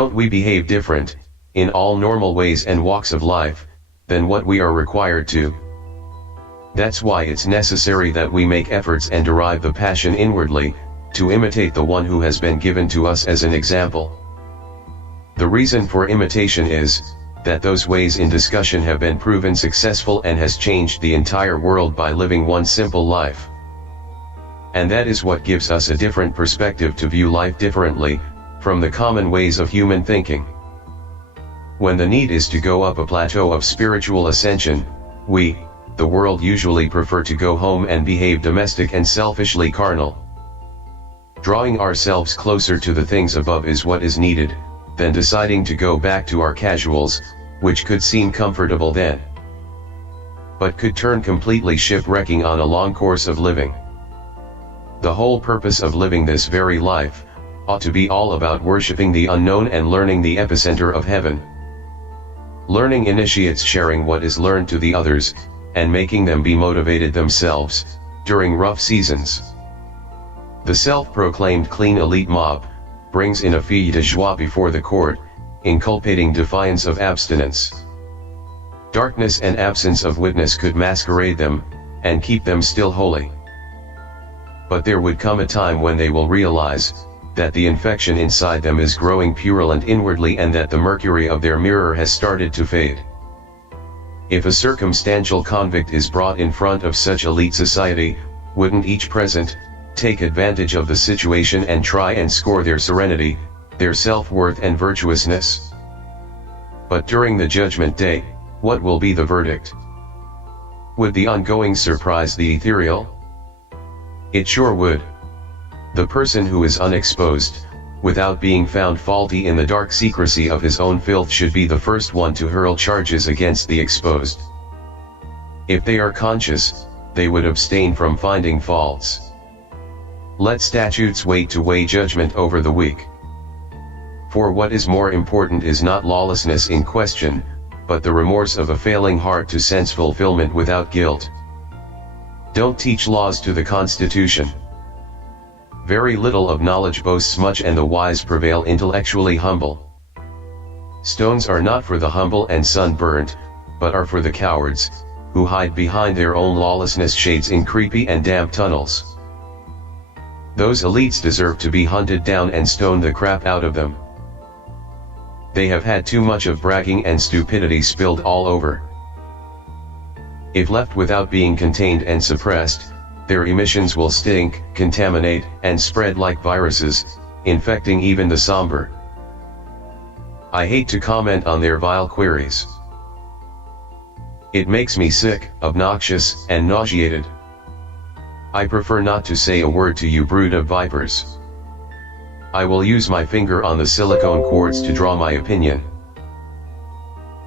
Don't we behave different, in all normal ways and walks of life, than what we are required to? That's why it's necessary that we make efforts and derive the passion inwardly, to imitate the one who has been given to us as an example. The reason for imitation is, that those ways in discussion have been proven successful and has changed the entire world by living one simple life. And that is what gives us a different perspective to view life differently, from the common ways of human thinking. When the need is to go up a plateau of spiritual ascension, we, the world, usually prefer to go home and behave domestic and selfishly carnal. Drawing ourselves closer to the things above is what is needed, than deciding to go back to our casuals, which could seem comfortable then, but could turn completely shipwrecking on a long course of living. The whole purpose of living this very life, ought to be all about worshipping the unknown and learning the epicenter of heaven. Learning initiates sharing what is learned to the others, and making them be motivated themselves, during rough seasons. The self-proclaimed clean elite mob, brings in a fille de joie before the court, inculpating defiance of abstinence. Darkness and absence of witness could masquerade them, and keep them still holy. But there would come a time when they will realize, that the infection inside them is growing purulent inwardly and that the mercury of their mirror has started to fade. If a circumstantial convict is brought in front of such elite society, wouldn't each present, take advantage of the situation and try and score their serenity, their self-worth and virtuousness? But during the judgment day, what will be the verdict? Would the ongoing surprise the ethereal? It sure would. The person who is unexposed, without being found faulty in the dark secrecy of his own filth, should be the first one to hurl charges against the exposed. If they are conscious, they would abstain from finding faults. Let statutes wait to weigh judgment over the weak. For what is more important is not lawlessness in question, but the remorse of a failing heart to sense fulfillment without guilt. Don't teach laws to the Constitution. Very little of knowledge boasts much, and the wise prevail intellectually humble. Stones are not for the humble and sunburnt, but are for the cowards, who hide behind their own lawlessness shades in creepy and damp tunnels. Those elites deserve to be hunted down and stone the crap out of them. They have had too much of bragging and stupidity spilled all over. If left without being contained and suppressed, their emissions will stink, contaminate, and spread like viruses, infecting even the somber. I hate to comment on their vile queries. It makes me sick, obnoxious, and nauseated. I prefer not to say a word to you, brood of vipers. I will use my finger on the silicone cords to draw my opinion.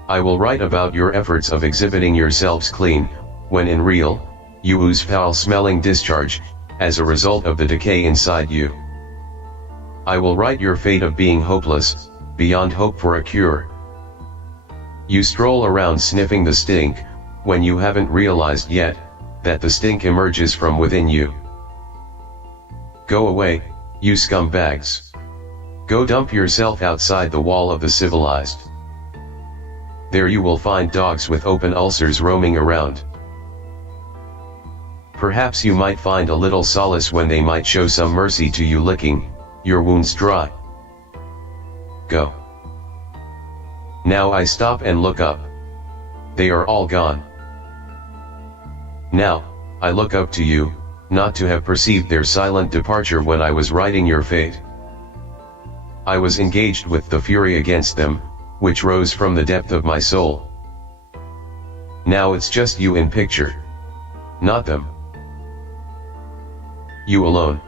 I will write about your efforts of exhibiting yourselves clean, when in real, you ooze foul-smelling discharge, as a result of the decay inside you. I will write your fate of being hopeless, beyond hope for a cure. You stroll around sniffing the stink, when you haven't realized yet, that the stink emerges from within you. Go away, you scumbags. Go dump yourself outside the wall of the civilized. There you will find dogs with open ulcers roaming around. Perhaps you might find a little solace when they might show some mercy to you, licking your wounds dry. Go. Now I stop and look up. They are all gone. Now, I look up to you, not to have perceived their silent departure when I was writing your fate. I was engaged with the fury against them, which rose from the depth of my soul. Now it's just you in picture. Not them. You alone.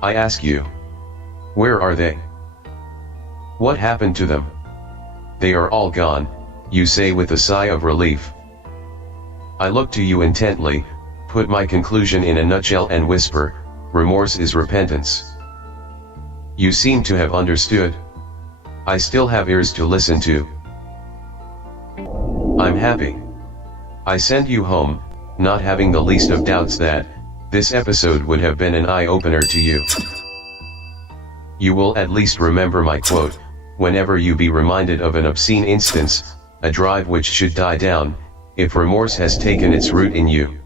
I ask you. Where are they? What happened to them? They are all gone, you say with a sigh of relief. I look to you intently, put my conclusion in a nutshell and whisper, remorse is repentance. You seem to have understood. I still have ears to listen to. I'm happy. I send you home, not having the least of doubts that this episode would have been an eye-opener to you. You will at least remember my quote, whenever you be reminded of an obscene instance, a drive which should die down, if remorse has taken its root in you.